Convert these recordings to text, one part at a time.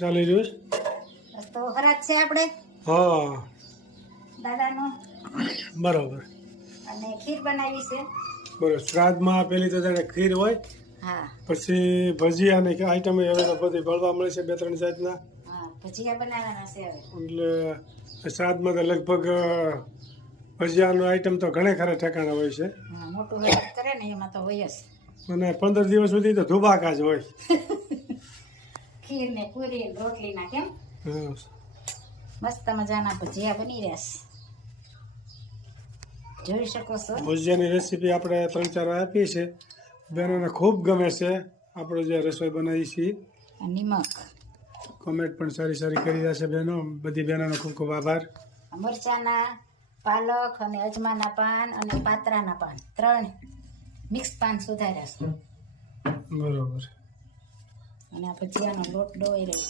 ચાલી રહ્યું છે તો હરાજ છે આપણે હા દાદાનો બરોબર અને ખીર બનાવી છે બરોબર શ્રાદ્ધમાં પેલી તો જાણે ખીર હોય હા પછી ભજીયા ને આઈટમ હવે તો બધી ભળવા મળે છે 2-3 જાતના હા ભજીયા બનાવવાના છે હવે એટલે શ્રાદ્ધમાં તો લગભગ ભજીયાનો આઈટમ તો ઘણે ખરા ઠેકાણા હોય છે હા મોટું હરાજ કરે ને એમાં તો હોય જ અને 15 દિવસ સુધી તો ધુબાકા જ હોય ખીર ને પૂરી ને રોટલી ના કેમ હા મસ્ત મજાના ભજીયા બની રહ્યા છે જોઈ શકો છો ભજીયાની રેસીપી આપણે 3-4 આપી છે બહેનોને ખૂબ ગમે છે આપણે જે રસોઈ બનાવી છીએ આ નિમક કોમેન્ટ પણ સારી સારી કરી રહ્યા છે બહેનો બધી બહેનોનો ખૂબ ખૂબ આભાર મરચાના પાલક અને અજમાના પાન અને પાત્રાના પાન 3 મિક્સ પાન સુધાર્યા છે બરોબર અને આ ભજીયાનો લોટ ડોઈ રહ્યો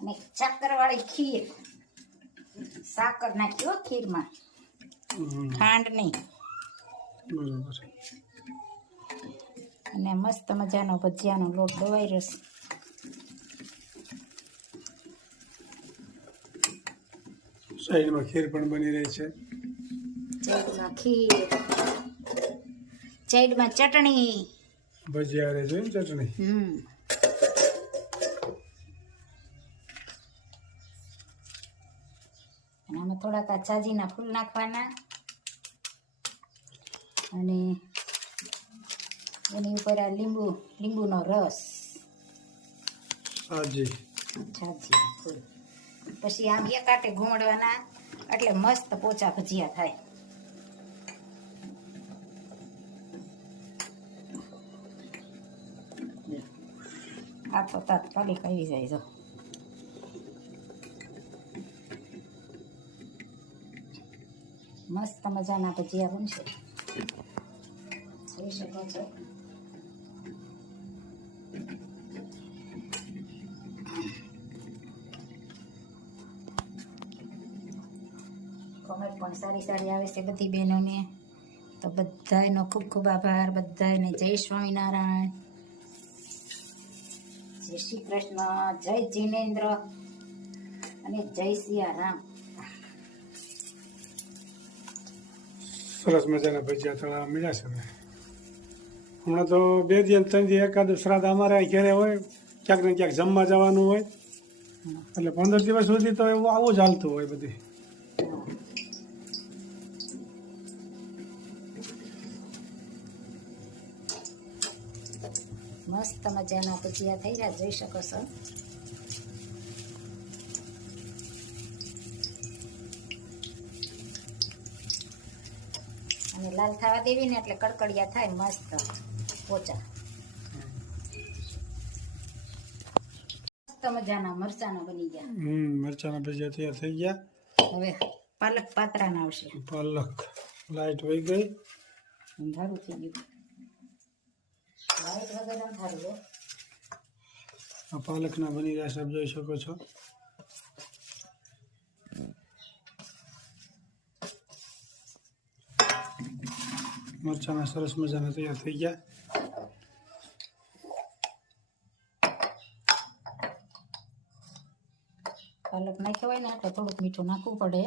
અને સાકરવાળી ખીર સાકર નાખ્યો ખીરમાં ખાંડ નહીં બરોબર અને મસ્ત મજાનો ભજીયાનો લોટ ડોવાઈ રહ્યો છે સાઈડમાં ખીર પણ બની રહી છે સાઈડમાં ખીર સાઈડમાં ચટણી ભજીયા રે છે ને ચટણી અને આમાં થોડાક આ જાજીના ફૂલ નાખવાના અને એની ઉપર આ લીંબુનો રસ હાજી જાજી ફૂલ પછી આમ એક આટે ઘૂમડવાના એટલે મસ્ત પોચા ભજીયા થાય આ તો તાત્કાલિક આવી જાય જો મસ્ત મજાના ભજીયા બનશે જોઈ શકો છો કોમેન્ટ પણ સારી સારી આવે છે બધી બહેનોને તો બધાયનો ખૂબ ખૂબ આભાર બધાને જય સ્વામિનારાયણ જય શ્રી કૃષ્ણ જય જીનેન્દ્ર અને જય સિયારામ સરસ મજાના ભજીયા તળા મળ્યા છે હવે હમણાં તો 2 દિવસ 3 દિવસ એકાદું શ્રાદ્ધ અમારે અહીં ઘરે હોય ક્યાંક ને ક્યાંક જમવા જવાનું હોય એટલે 15 દિવસ સુધી તો એવું આવું જ હાલતું હોય બધી મસ્ત મજાના ભજીયા થઈ રહ્યા જોઈ શકો છો અને લાલ થવા દેવી ને એટલે કડકડિયા થાય મસ્ત પોચા મસ્ત મજાના મરચાના બની ગયા મરચાના ભજીયા તૈયાર થઈ ગયા હવે પાલક પાત્રાના આવશે પાલક લાઈટ વહી ગઈ અંધારું થઈ ગયું લાઈટ વગર અંધારું હો આ પાલકના બની રહ્યા છે આપ જોઈ શકો છો મરચાના સરસ મજાના તૈયાર થઈ ગયા પાલક નાખ્યો હોય ને એટલે થોડુંક મીઠું નાખવું પડે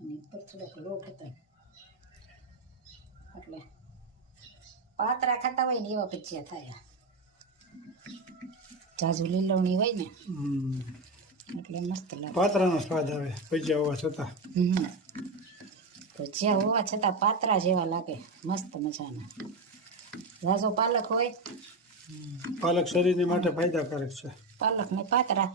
અને ઉપર થોડોક લોટ હતો એટલે પાતરા ખાતા હોય ને એવા ભજીયા થાય જાજુ લીલવણી હોય ને એટલે મસ્ત લાગે પાત્રાનો સ્વાદ આવે ભજીયા હોવા છતાં ભજીયા હોવા છતાં પાતરા જેવા લાગે મસ્ત મજાના ઝાઝો પાલક હોય પાલક શરીરની માટે ફાયદાકારક છે પાલક ને પાતરા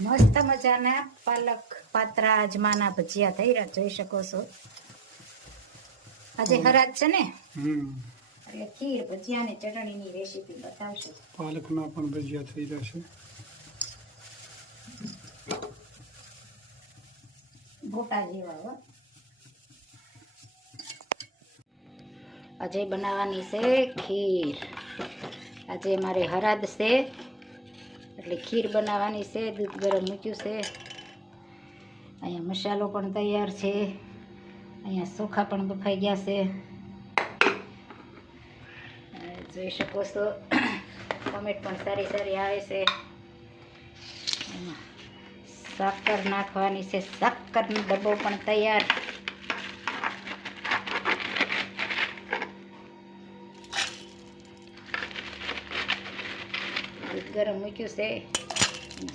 મસ્ત મજાના પાલક પાત્રા અજમાના ભજીયા થઈ રહ્યા જોઈ શકો છો. આજે હરાજ છે ને એટલે ખીર ભજીયા ને ચટણીની રેસીપી બતાવશું. પાલકના પણ ભજીયા થઈ જશે. ગોટા જેવા હો. આજે બનાવવાની છે ખીર. આજે મારે હરાદ છે એટલે ખીર બનાવવાની છે. દૂધ ગરમ મૂક્યું છે. અહીંયા મસાલો પણ તૈયાર છે. અહીંયા ચોખા પણ બફાઈ ગયા છે. જોઈ શકો છો ટમેટ પણ સારી સારી આવે છે. એમાં સાકર નાખવાની છે. સાકરનો ડબ્બો પણ તૈયાર. દૂધ ગરમ મૂક્યું છે.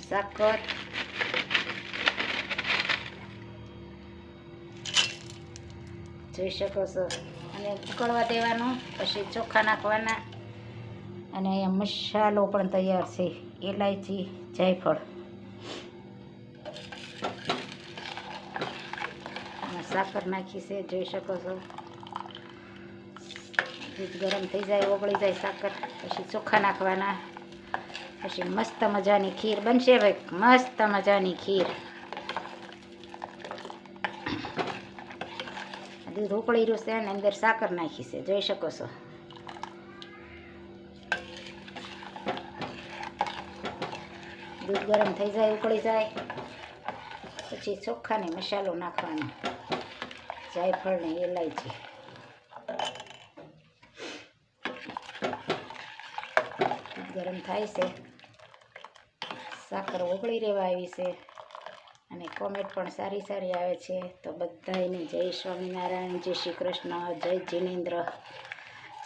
સાકર જોઈ શકો છો. અને ઉકળવા દેવાનું. પછી ચોખા નાખવાના. અને અહીંયા મસાલો પણ તૈયાર છે. એલાયચી, જાયફળ. સાકર નાખી છે જોઈ શકો છો. દૂધ ગરમ થઈ જાય, ઓગળી જાય સાકર, પછી ચોખા નાખવાના. પછી મસ્ત મજાની ખીર બનશે ભાઈ. મસ્ત મજાની ખીર. દૂધ ઉકળી રહ્યું છે અને અંદર સાકર નાખી છે જોઈ શકો છો. દૂધ ગરમ થઈ જાય, ઉકળી જાય, પછી ચોખા ને મસાલો નાખવાનો. જાયફળ ને એલાયચી. દૂધ ગરમ થાય છે. સાકર ઓગળી રહેવા આવી છે. અને કોમેન્ટ પણ સારી સારી આવે છે. તો બધાને જય સ્વામિનારાયણ, જય શ્રી કૃષ્ણ, જય જિનેન્દ્ર,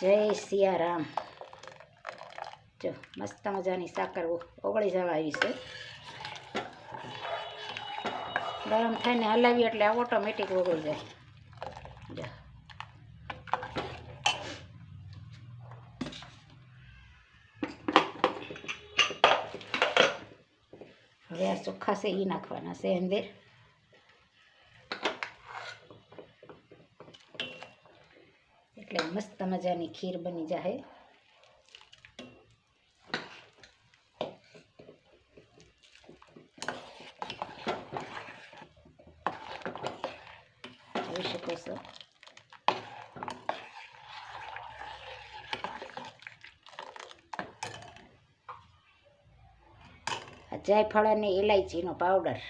જય સિયારામ. જો મસ્ત મજાની સાકર ઓગળી જવા આવી છે. ગરમ થઈને હલાવી એટલે ઓટોમેટિક ઓગળી જાય. જો હવે આ ચોખ્ખા છે એ નાખવાના છે અંદર. એટલે મસ્ત મજાની ખીર બની જાય. જોઈ શકો છો. જાયફળ અને ઇલાયચીનો પાવડર.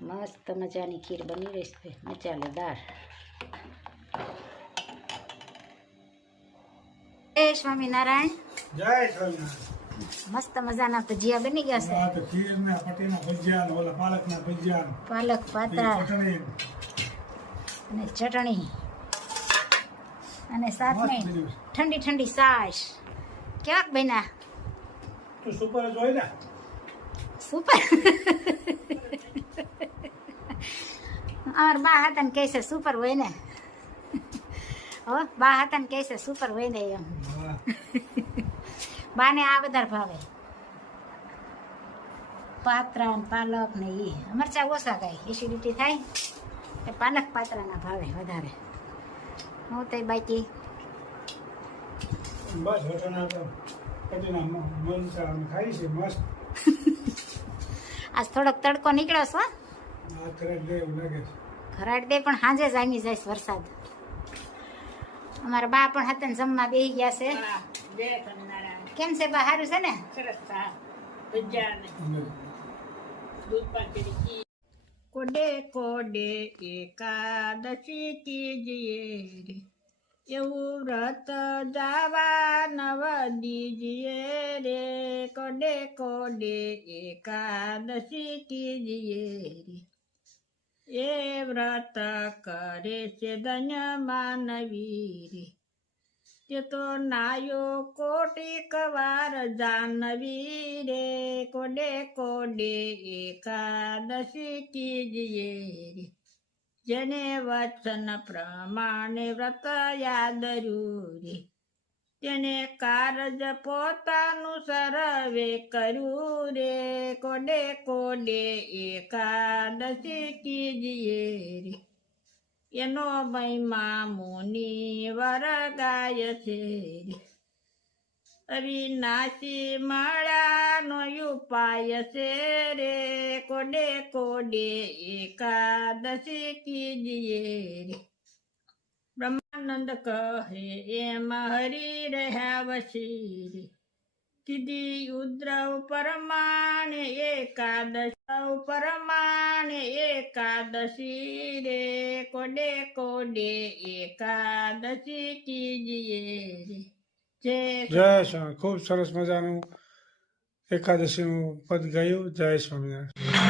મસ્ત મજાની ખીર બની રહી છે મસાલેદાર. જય સ્વામિનારાયણ. જય સ્વામિનારાયણ. મસ્ત મજાના ભજીયા બની ગયા છે. આ તો ખીરના પટીના ભજીયા ને ઓલા પાલકના ભજીયા, પાલક પાત્રા ચટણી અને ચટણી અને સાથમાં મસ્ત બધું. ઠંડી ઠંડી છાશ. ક્યાંક બન્યા તું સુપર જોઈ ને. સુપર. અમાર બા હતા ને કહે છે સુપર હોય ને. હો બા હતા ને કહે છે સુપર હોય ને એમ. હા. બાને આ બધા ભાવે. પાત્રા ને પાલક ને એ મરચા ઓછા ખાય, એસિડિટી થાય. એ પાલક પાત્રાના ભાવે વધારે. હું તો બાકી બસ હોટલના તો પટીના મરચા અમે ખાઈ છે મસ્ત. આજ થોડોક તડકો નીકળ્યો છે. આ તરત લે એવું લાગે છે. ખરાડ દે પણ સાંજે જામી જાય વરસાદ. અમારા બા પણ હતા ને જમવા બેસી ગયા છે. કેમ છે બા? સારું છે ને? કોડે કોડે એકાદશી કીજીએ રે, એવું વ્રત જાવા નવ દીજીએ રે. કોડે કોડે એકાદશી કીજીએ રે, એ વ્રત કરે છે ધન્ય માનવી રે. તે તો નાયો કોટિક વાર જાનવી રે. કોડે કોડે એકાદશી કીજીએ રે, જેને વચન પ્રમાણે વ્રત યાદર્યું રે તેને કારજ પોતાનું સર્વે કર્યું રે કોડે કોડે એકાદશી કીજીએ રે એનો મહિમા મુનિ વરગાય છે રે અવિનાશી મળ્યાનો ઉપાય છે રે કોડે કોડે એકાદશી કીજીએ રે બ્રહ્માનંદ કહે એમ હરી રહ્યા વસી રે કીધી ઉદ્રવ પરમાણે એકાદશી રે કોડે કોડે એકાદશી કીજીએ રે જય સ્વામી. ખૂબ સરસ મજાનું એકાદશીનું પદ ગાયું. જય સ્વામિનારાયણ.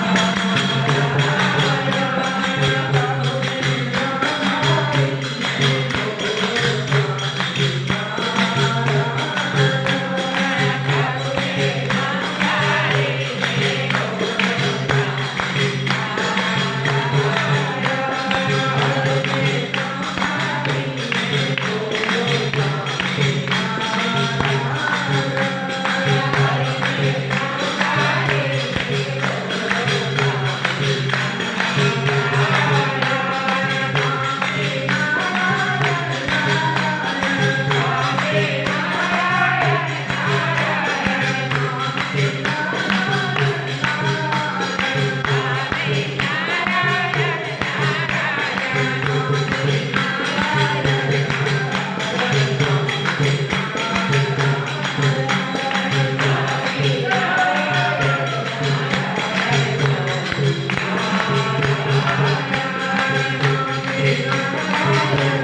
Hare